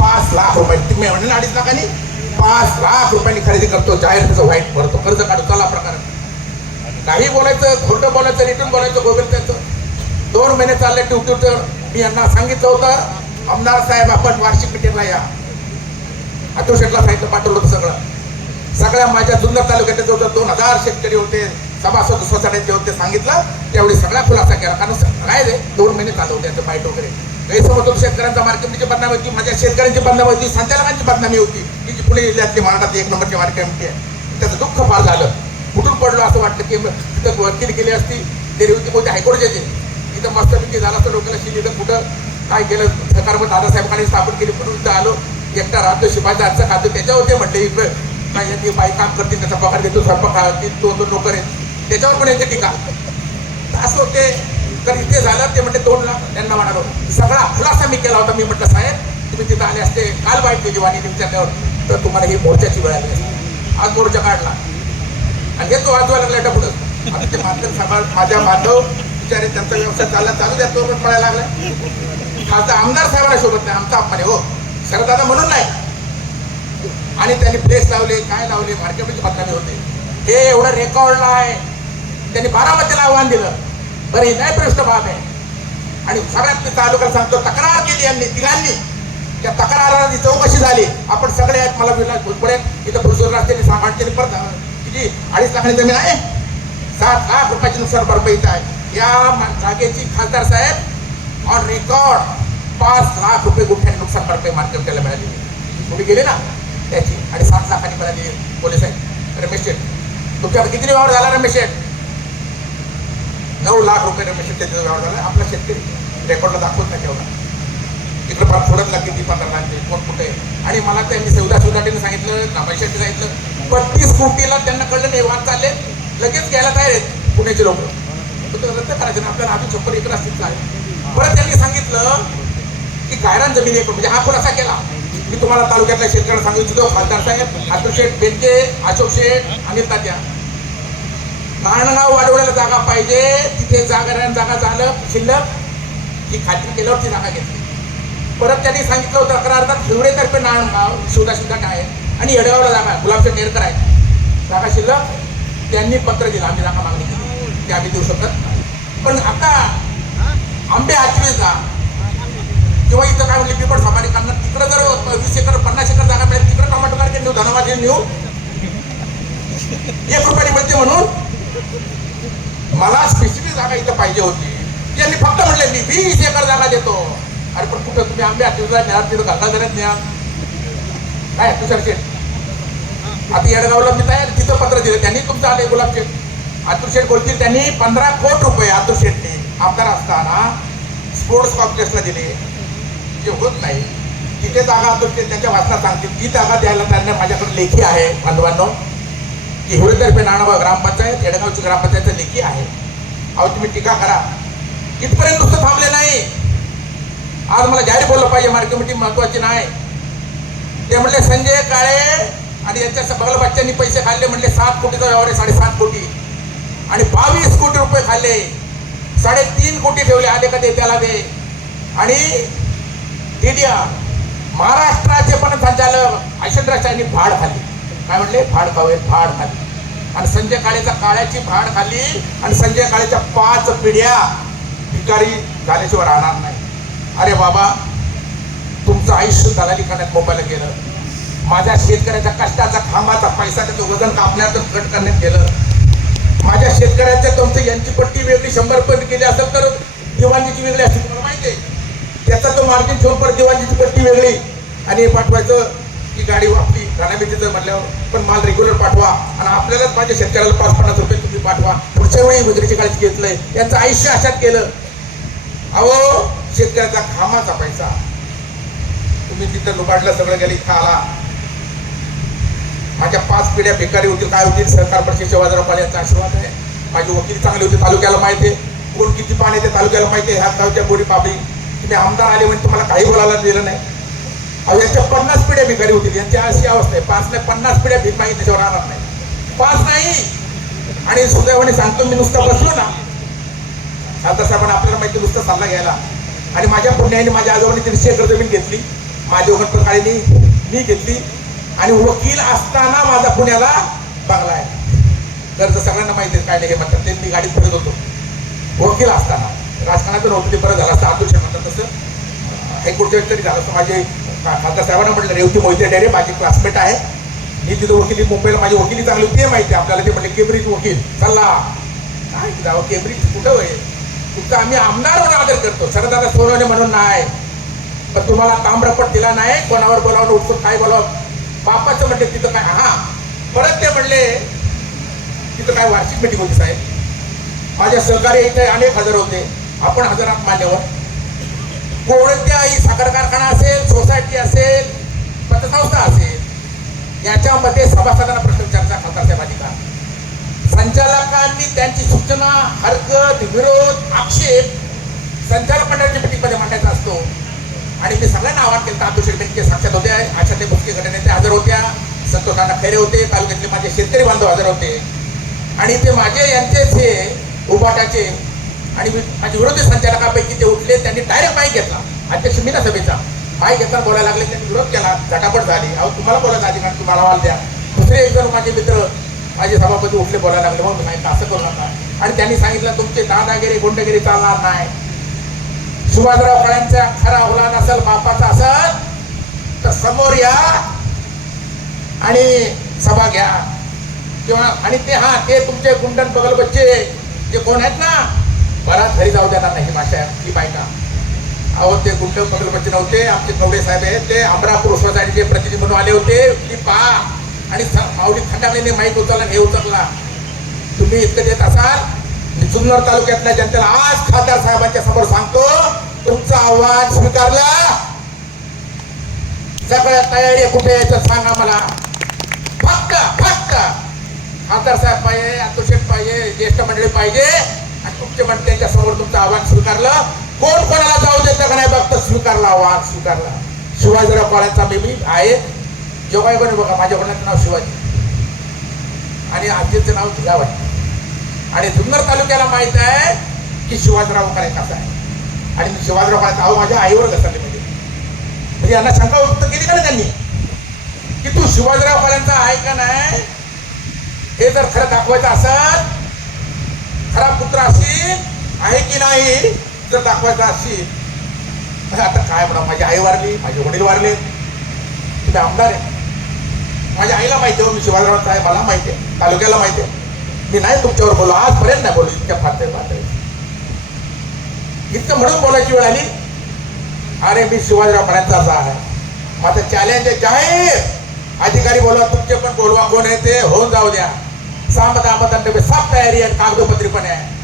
5 लाख रुपये, तुम्ही म्हणले 2.5 लाखांनी 5 लाख रुपयांनी खरेदी करतो, जाहीर त्याचं वाईट भरतो, कर्ज काढतो. चला प्रकार काही बोलायचं, खोटं बोलायचं, रिटर्न बोलायचं, गोबेल त्याचं. 2 महिने चालले ट्यूटर. मी यांना सांगितलं होतं, आमदार साहेब आपण वार्षिक मिटिंगला या. अतुल शेटला सांगितलं, पाठवलं होतं सगळ्या माझ्या जुन्नर तालुक्यात जवळ 2000 शेतकरी होते, सभासद सोसायटीचे होते. सांगितलं त्यावेळी सगळा खुलासा केला. कारण काय रे 2 महिने चालू होते त्यांचं बाईट वगैरे. गैरसमज होतो, शेतकऱ्यांचा मार्केटची बदनामी होती, माझ्या शेतकऱ्यांची बदनामी होती, संचालकांची बदनामी होती, की जी पुणे जिल्ह्यातली महाराष्ट्रात 1 नंबरची मार्केट कमिटी आहे. त्याचं दुःख फार झालं. कुठून पडलो असं वाटलं की तिथं वकील केली असती, ते होती कोणते हायकोर्ट जज. इथं मस्तपैकी झालं असतं, डोक्याला शिलिलं कुठं काय केलं. सरकार दादासाहेबांनी स्थापन केली म्हणून इथं आलो. एकटा राहतो, शिपायचा आजचं खातो, त्याच्यावर ते म्हटले काय यांनी बाई काम करतील, त्याचा पगार देतो, स्वयंपाक खातील, तो नोकर आहे, त्याच्यावर पण यांची टीका. असं होते. तर इथे झालं ते म्हटले 2 लाख. त्यांना म्हणालो सगळा खुलासा मी केला होता. मी म्हटलं साहेब तुम्ही तिथं आले असते, काल बाईट केली वाणी विचारल्यावर, तर तुम्हाला ही मोर्चाची वेळ आली असते. आज मोर्चा काढला आणि हे तो वाजवायला लागला पुढं. आता ते मात्र सगळं माझ्या बांधव विचारे त्यांचा व्यवसाय चालू द्या, तो पण पडायला लागला. आता आमदार साहेबांना शोधत नाही, आमचा अपमान आहे हो, शरदादा म्हणून नाही. आणि त्यांनी प्लेस लावले, काय लावले, मार्केटची बदनामी होते. हे एवढं रेकॉर्डला आहे. त्यांनी बारामतीला आव्हान दिलं. बरं ही नाही प्रश्न बाब आहे. आणि सगळ्यात तालुक्याला सांगतो, तक्रार केली यांनी तिघांनी. त्या तक्राराची चौकशी झाली. आपण सगळे आहेत, मला विलास भुजबळे इथं भुजबळ रस्त्याने सांभाळते परत किती 2.5 लाखांनी जमीन आहे, 7 लाख रुपयाची नुकसान भरपाई आहे. या जागेची खासदार साहेब ऑन रेकॉर्ड 5 लाख रुपये गुंठ्याने नुकसान भरपाई मार्केटला मिळाली. तुम्ही गेले ना त्याची. आणि 7 लाखांनी मिळाली. पोलीस आहे रमेश शेठ, तुमच्याकडे किती व्यवहार झाला रमेश शेठ? 9 लाख रुपये रमेश शेठ त्याचा व्यवहार झाला. आपला शेतकरी रेकॉर्डला दाखवत नाही ठेवला. इकडं फार थोडंच लागते, ती 15 लाख कोण कुठे. आणि मला त्यांनी सुधाटीने सांगितलं, नामाशेट्टी सांगितलं 32 कोटीला त्यांना कळलं नाही, वाद चालले, लगेच घ्यायला तयार आहेत पुण्याचे लोक. रद्द करायचं ना, आपल्याला अजून 100 एकर असतील आहे. परत त्यांनी सांगितलं की गायरान जमीन आहे, म्हणजे हा खुलासा केला. मी तुम्हाला तालुक्यातल्या शेतकऱ्यांना सांगू इच्छितो, खासदार साहेब अतुल शेठ बेनके, अशोक शेठ, अनिल तात्या, नारायणगाव वाढवण्याला जागा पाहिजे. तिथे जागा झालं शिल्लक ही खात्री केल्यावर ती जागा घेतली. परत त्यांनी सांगितलं होतं तक्रारदार हिवरेतर्फे नारायणगाव सुद्धा आहे आणि येडगावला जागा गुलाबशेठ नेरकर आहे, जागा शिल्लक. त्यांनी पत्र दिलं, आम्ही जागा मागणी केली, ते आम्ही देऊ शकत नाही. पण आता आंबे हातवीचा किंवा इथं काय म्हणले पिपळ सामारी करणार, तिकडं जर 20 एकर 50 एकर जागा मिळेल, तिकडं टोमॅटो मार्केट नेऊ, धनवाजी नेऊ, 1 रुपयाने मिळते. म्हणून मला स्पेसिफिक जागा इथं पाहिजे होती. त्यांनी फक्त म्हटले मी 20 एकर जागा देतो. अरे पण कुठं तुम्ही आंबे हातवीला न्या, तिथं घालता जरात न्या काय तुषार शेठ. आता येडगावला मी तयार, तिथं पत्र दिलं त्यांनी, तुमचं आले गुलाब शेठ. अतुल शेठ बोलतील त्यांनी 15 कोटी रुपये अतुल शेठने आमदार असताना स्पोर्ट्स कॉम्प्लेक्सला दिले. जे होत नाही तिथे जागा अतुल शेठ त्यांच्या वाचनात सांगतील. ती जागा द्यायला त्यांना माझ्याकडे लेखी आहे बांधवांनो, की हिवरेतर्फे नारायणगाव ग्रामपंचायत, येडगावची ग्रामपंचायत लेखी आहे. अहो तुम्ही टीका करा, इथपर्यंत नुसतं थांबले नाही. आज मला जाहीर बोललं पाहिजे, मार्केट कमिटी महत्वाची नाही. ते म्हणले संजय काळे आणि यांच्या बगल बच्च्यांनी पैसे खाल्ले, म्हणले 7 कोटीचा व्यवहार आहे, 7.5 कोटी आणि 22 कोटी रुपये खाल्ले, 3.5 कोटी ठेवले, आले का दे त्याला दे. आणि इंडिया महाराष्ट्राचे पण संचालक यशवंतरावांनी भाड खाल्ली. काय म्हणले? भाड खाल्ली. आणि संजय काळेचा काळ्याची भाड खाल्ली. आणि संजय काळेच्या 5 पिढ्या भिकारी झाल्याशिवाय राहणार नाही. अरे बाबा, तुमचं आयुष्य दलाली करण्यात मोबाईल गेलं. माझ्या शेतकऱ्याच्या कष्टाचा खांबाचा पैसा त्याचं वजन कापण्यातून कट करण्यात गेलं. माझ्या शेतकऱ्याच्या तुमचं यांची पट्टी वेगळी 100 रुपये केली असेल तर दिवाणजीची वेगळी असते, तुम्हाला माहिती आहे. त्याचा तो मार्जिन ठेवून परत दिवाणजीची पट्टी वेगळी. आणि पाठवायचं की गाडी वापली राणामितीचं म्हटल्यावर, पण माल रेग्युलर पाठवा. आणि आपल्यालाच माझ्या शेतकऱ्याला 5-50 रुपये तुम्ही पाठवा. पुढच्या वेळी गुजरीची काळजी घेतलंय, यांचं आयुष्य अशात केलं. अहो शेतकऱ्याचा खामाचा पैसा तुम्ही तिथं लुबाडलं, सगळं गेलं, इथं आला. माझ्या 5 पिढ्या भिकारी होतील, काय होतील? सरकार परिषद शिवाजीराव यांचा आशीर्वाद आहे. माझी वकील चांगली होती, तालुक्याला माहिती आहे, कोण किती पाणी येते तालुक्याला माहिती आहे. ह्या गावच्या गोडी पाबळी तुम्ही आमदार आले म्हणजे तुम्हाला काही बोलायला दिलं नाही. अहो यांच्या 50 पिढ्या भिकारी होतील. यांची अशी अवस्था आहे, 5 नाही 50 पिढ्या भीक मागितली त्याच्यावर राहणार नाही, 5 नाही. आणि सुदैवाने सांगतो, मी नुसतं बसलो ना, खासदार साहेबांना आपल्याला माहिती नुसतं सल्ला घ्यायला. आणि माझ्या पुण्याने माझ्या आजोबांनी 300 एकर जमीन घेतली. माझी गणपत काळेनी मी घेतली आणि वकील असताना माझा पुण्याला बंगला आहे. कर्ज सगळ्यांना माहिती आहे काय नाही हे म्हणतात ते. मी गाडीत फिरत होतो वकील असताना. राजकारणात नव्हतं ते बरं झालं असतं. अतुल शेठ म्हणतात तसं हायकोर्टच्या तरी झालं असतं. माझे खासदार साहेबांना म्हटलं रेवती मोहिते डेरे माझी क्लासमेट आहे, मी तिथं वकिली मुंबईला माझी वकिली चांगली होती माहिती आहे आपल्याला. ते म्हटले केम्ब्रिज वकील चालला काय जावं केम्ब्रिज कुठं होय तुमचा आम्ही आमदार म्हणून आदर करतो शरदादा सोनवणे म्हणून नाही, पण तुम्हाला ताम्रपट दिला नाही कोणावर बोलावून उठतो काय बोलावं बापाचं म्हणले तिथं काय. हा परत ते म्हणले तिथं काय वार्षिक मीटिंग होती साहेब, माझ्या सहकार्य इथे अनेक हजार होते, आपण हजारात मान्यवर. कोणत्याही साखर कारखाना असेल, सोसायटी असेल, पतसंस्था असेल, याच्यामध्ये सभासदांना प्रश्न विचारचा खासदार साहेब अधिकार. संचालकांनी त्यांची सूचना, हरकत, विरोध, आक्षेप संचालक मंडळाच्या मीटिंगमध्ये मांडायचा असतो. आणि मी सगळ्यांना आवाहन केलं. अतुल बँके साक्षात होत्या, आशाताई भोसले गटनेते हजर होत्या, संतोष अण्णा खैरे होते, तालुक्यातले माझे शेतकरी बांधव हजर होते. आणि ते माझे यांचेच हे उभाटाचे आणि माझे विरोधी संचालकापैकी ते उठले. त्यांनी डायरेक्ट माईक घेतला, अध्यक्ष मी ना सभेचा माईक घेताना बोलायला लागले. त्यांनी विरोध केला, झटापट झाली. अहो तुम्हाला बोलायला अधिकार तुम्हाला आवाज द्या. दुसरे एक जण माझे मित्र माझे सभापती उठले बोलायला लागले, मग नाही असं करू नका. आणि त्यांनी सांगितलं तुमचे दादागिरी गुंडगिरी चालणार नाही. सुभाषराव फळ्यांचा खरा औलाद असेल, बापाचा असेल तर समोर या आणि सभा घ्या किंवा आणि ते हा ते तुमचे गुंडन बगल बच्चे जे कोण आहेत ना मला घरी जाऊ देणार नाही. भाषा ही बायका अहो ते गुंड बगल बच्चे नव्हते, आमचे कवडे साहेब आहेत ते अमरापूर सोसायटीचे प्रतिनिधी म्हणून आले होते. ती पहा आणि माऊली खंडागळीने माईक उचलला हे उचलला. तुम्ही इतकं देत असाल जुन्नर तालुक्यातल्या जनतेला आज खासदार साहेबांच्या समोर सांगतो तुमचं आव्हान स्वीकारलं. सगळ्या तयारी कुठे यायचं सांगा मला. फक्त फक्त खासदार साहेब पाहिजे, अतुल शेठ पाहिजे, ज्येष्ठ मंडळी पाहिजे आणि तुमच्या मंडळींच्या समोर तुमचं आव्हान स्वीकारलं. कोण कोणाला जाऊ देतं का नाही बघतं स्वीकारला आव्हान स्वीकारला. शिवाजीराव काळ्यांचा बेबी आहे जोगाईबने बघा, माझ्या वडिलांचं नाव शिवाजी आणि आजीचं नाव जिजाबाई. आणि जुन्नर तालुक्याला माहित आहे की शिवाजीराव काळे कसा आहे. आणि मी शिवाजीराव काळे अहो माझ्या आईवर घसरले म्हणजे यांना शंका व्यक्त केली का नाही त्यांनी की तू शिवाजीराव काळ्यांचा आहे का नाही हे जर खरं दाखवायचं असेल, खरा पुत्र असेल आहे की नाही जर दाखवायचा असेल आता काय म्हणा. माझी आई वारली, माझे वडील वारले, तुम्ही आमदार आहे. माझ्या आईला माहिती आहे मी शिवाजीराव आहे, मला माहिती आहे, तालुक्याला माहिती आहे. मी नाही तुमच्यावर बोलू आजपर्यंत नाही बोलू इतक्या पातळी इतकं म्हणून बोलायची वेळ आली. अरे मी शिवाजीराव काळ्यांचाच आहे. माझं चॅलेंज आहे जाहीर. अधिकारी बोलवा, तुमचे पण बोलवा, कोण आहे ते होऊन जाऊ द्या. सामदामदांडे सब तयारी आहे, कागदोपत्री पण आहे.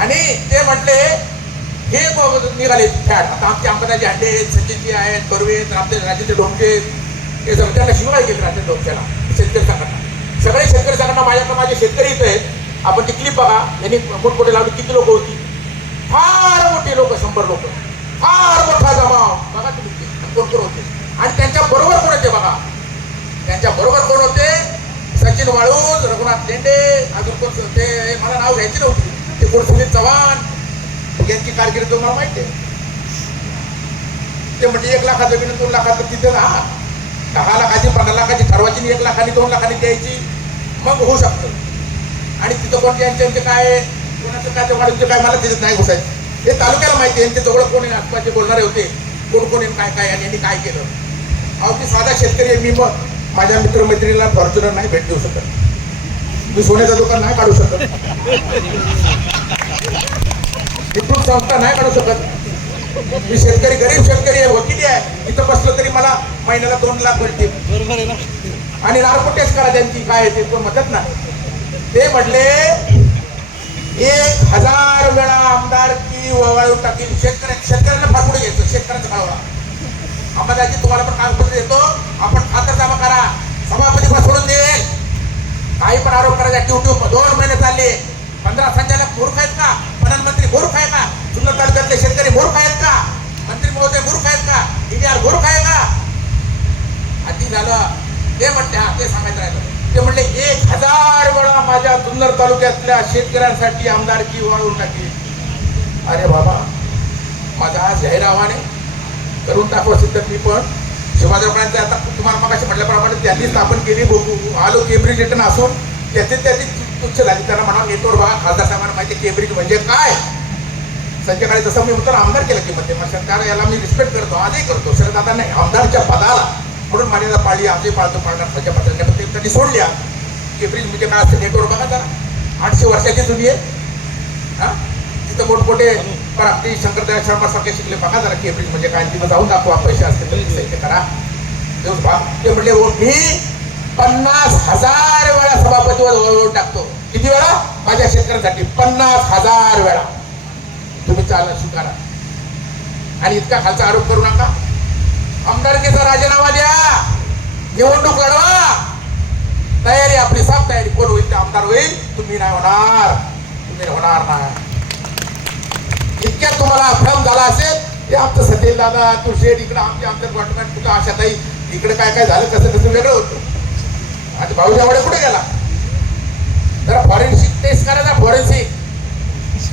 आणि ते म्हटले हे निघाले फॅट. आता आमचे अंबादाजी हांडे सचिनजी आहेत, कर्वे आमचे राजेंद्र डोमके हे सगळं त्यांना शिवाय गेले. राजेंद्र डोमकेला शेतकरी संघटना सगळे शेतकरी संघटना माझ्याकडे माझे शेतकरी इथे आहेत. आपण ती क्लिप बघा, यांनी मोठमोठे लावली किती लोक होती. फार मोठी लोक, 100 लोक, फार मोठा जमाव बघा तुम्ही कोण कोण होते. आणि त्यांच्या बरोबर कोण होते बघा, त्यांच्या बरोबर कोण होते सचिन वाळूज, रघुनाथ लेंडे, अजून कोण ते मला नाव घ्यायची नव्हती ते कोण सुनील चव्हाण यांची कारकिर्द तुम्हाला माहिती आहे. ते म्हणजे 1 लाखाचं जमीन 2 लाखाचं तिथे राहा, 10 लाखाची 15 लाखाची ठरवायची 1 लाखानी 2 लाखांनी द्यायची मग होऊ शकतं. आणि तिथं कोण यांचे काय कोणाचं काय ते वाढून काय मला त्याच्यात नाही घुसायचं. हे तालुक्याला माहिती आहे. यांच्या जवळ कोण आसपासचे बोलणारे होते कोण कोण काय काय आणि यांनी काय केलं. अहो ती साधा शेतकरी आहे. मी मग माझ्या मित्रमैत्रिणीला फॉर्च्युनर नाही भेट देऊ शकत, मी सोन्याचं दुकान नाही काढू शकत, विद्युत संस्था नाही काढू शकत. मी शेतकरी, गरीब शेतकरी आहे, वकिली आहे. इथं बसलो तरी मला महिन्याला 2 लाख मिळतील. बरोबर आहे ना. आणि नार्कोटेस्ट करा त्यांची काय ते कोण म्हणतात ना. ते म्हटले 1000 वेळा आमदारकी ववाळून टाकील. शेतकऱ्यांना फाटून घ्यायचं, शेतकऱ्यांचा कळवा. अंबादाजी तुम्हाला पण कागदपत्र देतो, आपण खातं जमा करा, सभापती पण सोडून देईल. काही पण आरोप करायचा. ड्युटी 2 महिने चालले. 15 संचालक मूर्ख आहेत का? प्रधानमंत्री मूर्ख आहे का? जुन्नर तालुक्यातले शेतकरी मूर्ख आहेत का? मंत्री महोदय मूर्ख आहेत का? इंडिया मूर्ख आहे का? आधी झालं ते म्हणते. हा ते सांगायचं राहिलं. ते म्हणले 1000 वेळा माझ्या जुन्नर तालुक्यातल्या शेतकऱ्यांसाठी आमदारकी वाढवून टाकली. अरे बाबा माझा आज जाहीर आव्हान आहे करून दाखव असेल तर मी पण शिवाजीरावांचं आता तुम्हाला मगाशी म्हटल्याप्रमाणे त्यांनी स्थापन केली. आलो केम्ब्रिज रिटर्न असून त्याची तुच्छ झाली. त्यांना म्हणा नेटवर बघा खासदार साहेबांना माहिती केम्ब्रिज म्हणजे काय. संध्याकाळी जसं मी म्हणतो आमदार केलं की मध्ये मग सरकार याला मी रिस्पेक्ट करतो, आजही करतो. शरदादा नाही आमदारच्या पदाला म्हणून मर्यादा पाळली, आजही पाळतो, पाळणार खालच्या पत्राच्या पण त्यांनी सोडल्या. केम्ब्रिज म्हणजे काय असतं नेटवर बघा जरा 800 वर्षाची जुनी आहे. हा तिथं मोठमोठे पण अगदी शंकरदयाळ शर्मा सारखे शिकले बघा जरा केम्ब्रिज म्हणजे काय. तिथं जाऊन दाखवा, पैसे असतील तर ते करा. ते म्हणले मी 50,000 वेळा सभापतीवर टाकतो. किती वेळा? माझ्या शेतकऱ्यांसाठी 50,000 वेळा. तुम्ही चालत स्वीकारा आणि इतका खालचा आरोप करू नका. आमदारकीचा राजीनामा द्या, निवडणूक लढवा. तयारी आपली साफ तयारी. कोण होईल ते आमदार होईल, तुम्ही नाही होणार, तुम्ही होणार नाही. इतक्यात तुम्हाला भ्रम झाला असेल ते आमचं सतेज दादा तुळशेड इकडे आमच्या गव्हर्नमेंट कुठं आशाताई इकडे काय काय झालं कसं कसं वेगळं होतं. आता भाऊजावडे कुठे गेला? जरा फॉरेन्सिक टेस्ट करा ना. फॉरेन्सिक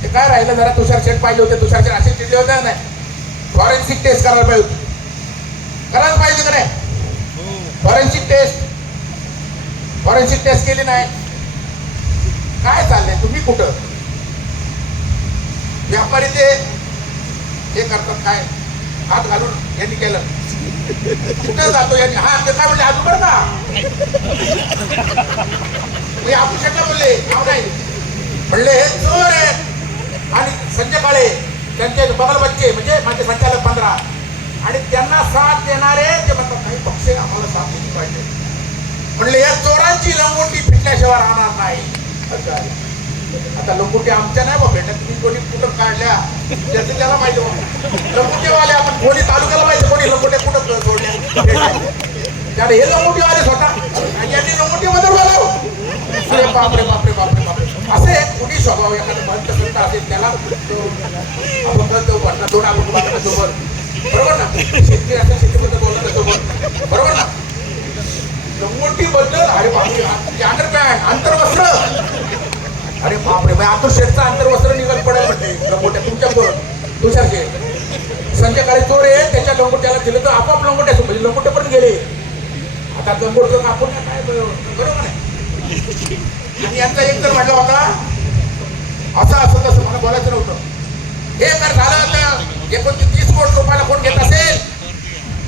ते काय राहिलं जरा तुषार शेठ पाहिजे होते. तुषार शेठ असे चिडले होते नाही. फॉरेन्सिक टेस्ट करायला पाहिजे होती. करायला पाहिजे का नाही? फॉरेन्सिक टेस्ट केली नाही. काय चाललंय? तुम्ही कुठं व्यापारी ते हे करतात काय हात घालून यांनी केलं कुठं जातो यांनी. हा ते काय म्हणले अजून बरं का आपण शेटला बोलले नाव नाही म्हणले हे चोर आहे. आणि संजय काळे त्यांचे बगल बच्चे म्हणजे माझे संचालक 15 आणि त्यांना साथ देणारे ते म्हणतात काही पक्ष आम्हाला साथ दिली पाहिजे. म्हणले या चोरांची लंगोटी फिटल्याशिवाय राहणार नाही. आता लंगोटी आमच्या नाही बा भेटत. तुम्ही कोणी कुठं काढल्या त्याचं त्याला माहिती बघा. लंगोटीवाले आपण कोणी तालुक्याला माहिती कोणी लंगोट्या कुठं सोडल्या. त्याने हे लंगोटीवाले स्वतः यांनी लंगोटीमध्ये बोलाव. बापरे बापरे बापरे बापरे असे कुणी स्वभाव एखादं मंत करता असेल त्याला आपण कळतो वाटतं. दोन आपण सोबत बरोबर ना. शेतकरी असेल शेतीबद्दल बोलणं सोबत बरोबर ना. लंगोटी बद्दल अरे बापरे अंडरपॅन्ट आंतरवस्त्र अरे बापरे मग आतूर शेठचा आंतरवस्त्र निघत पडेल म्हणजे लंगोट्या तुमच्या तुषार शेठ संध्याकाळी चोर आहे त्याच्या लंगोट्याला दिलं तर आपोआप लंगोट्या म्हणजे लंगोटे पण गेले. आता लंगोट आपण काय बरोबर नाही. आणि यांचा एक तर म्हटला होता असं असं तसं मला बोलायचं नव्हतं. हे जर झालं तर 29 कोटी रुपयाला कोण घेत असेल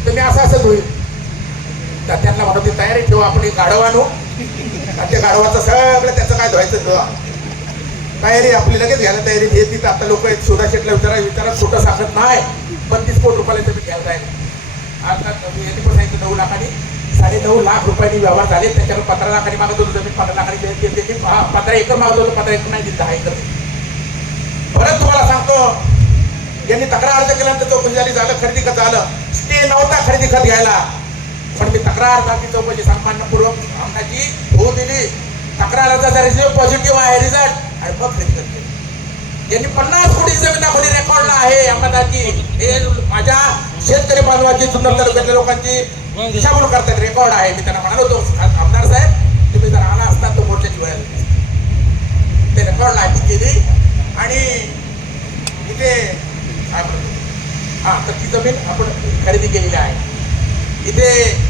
तर मी असं होईल. तर त्यांना म्हणून ती तयारी ठेवा. आपण एक गाढव आणू आणि त्या गाढवाचं सगळं त्याचं काय धुवायचं तयारी आपली लगेच घ्यायला तयारी हे तिथं आता लोक शोधा शेटला विचारा छोटं सांगत नाही. 32 कोटी रुपयाला मी घ्यायला जाईल. आता यांनी पण सांगितलं 9 लाखांनी 9.5 लाख रुपयांनी व्यवहार झाले. त्याच्यावर 15 लाखांनी मागत होतो जमीन 15 लाखांनी 15 एकर मागत होतो. 15 एकर नाही दिली 10 एकर. परत तुम्हाला सांगतो यांनी तक्रार अर्ज केल्यानंतर चौकशी झाली झालं खरेदी खत झालं. स्टे नव्हता खरेदी खत घ्यायला पण मी तक्रार अर्जाची चौकशी सन्मानपूर्वक आमदाची होऊ दिली. तक्रार अर्जाचा रिझल्ट पॉझिटिव्ह आहे रिझल्ट आणि मग खरेदी खत केली. यांनी 50 कोटी जमीन दाखवली रेकॉर्डला आहे अहमदाची. हे माझ्या शेतकरी बांधवाची जुन्नर तालुक्यातल्या लोकांची दिशाभूल करतात रेकॉर्ड आहे. मी त्यांना म्हणालो होतो आमदार साहेब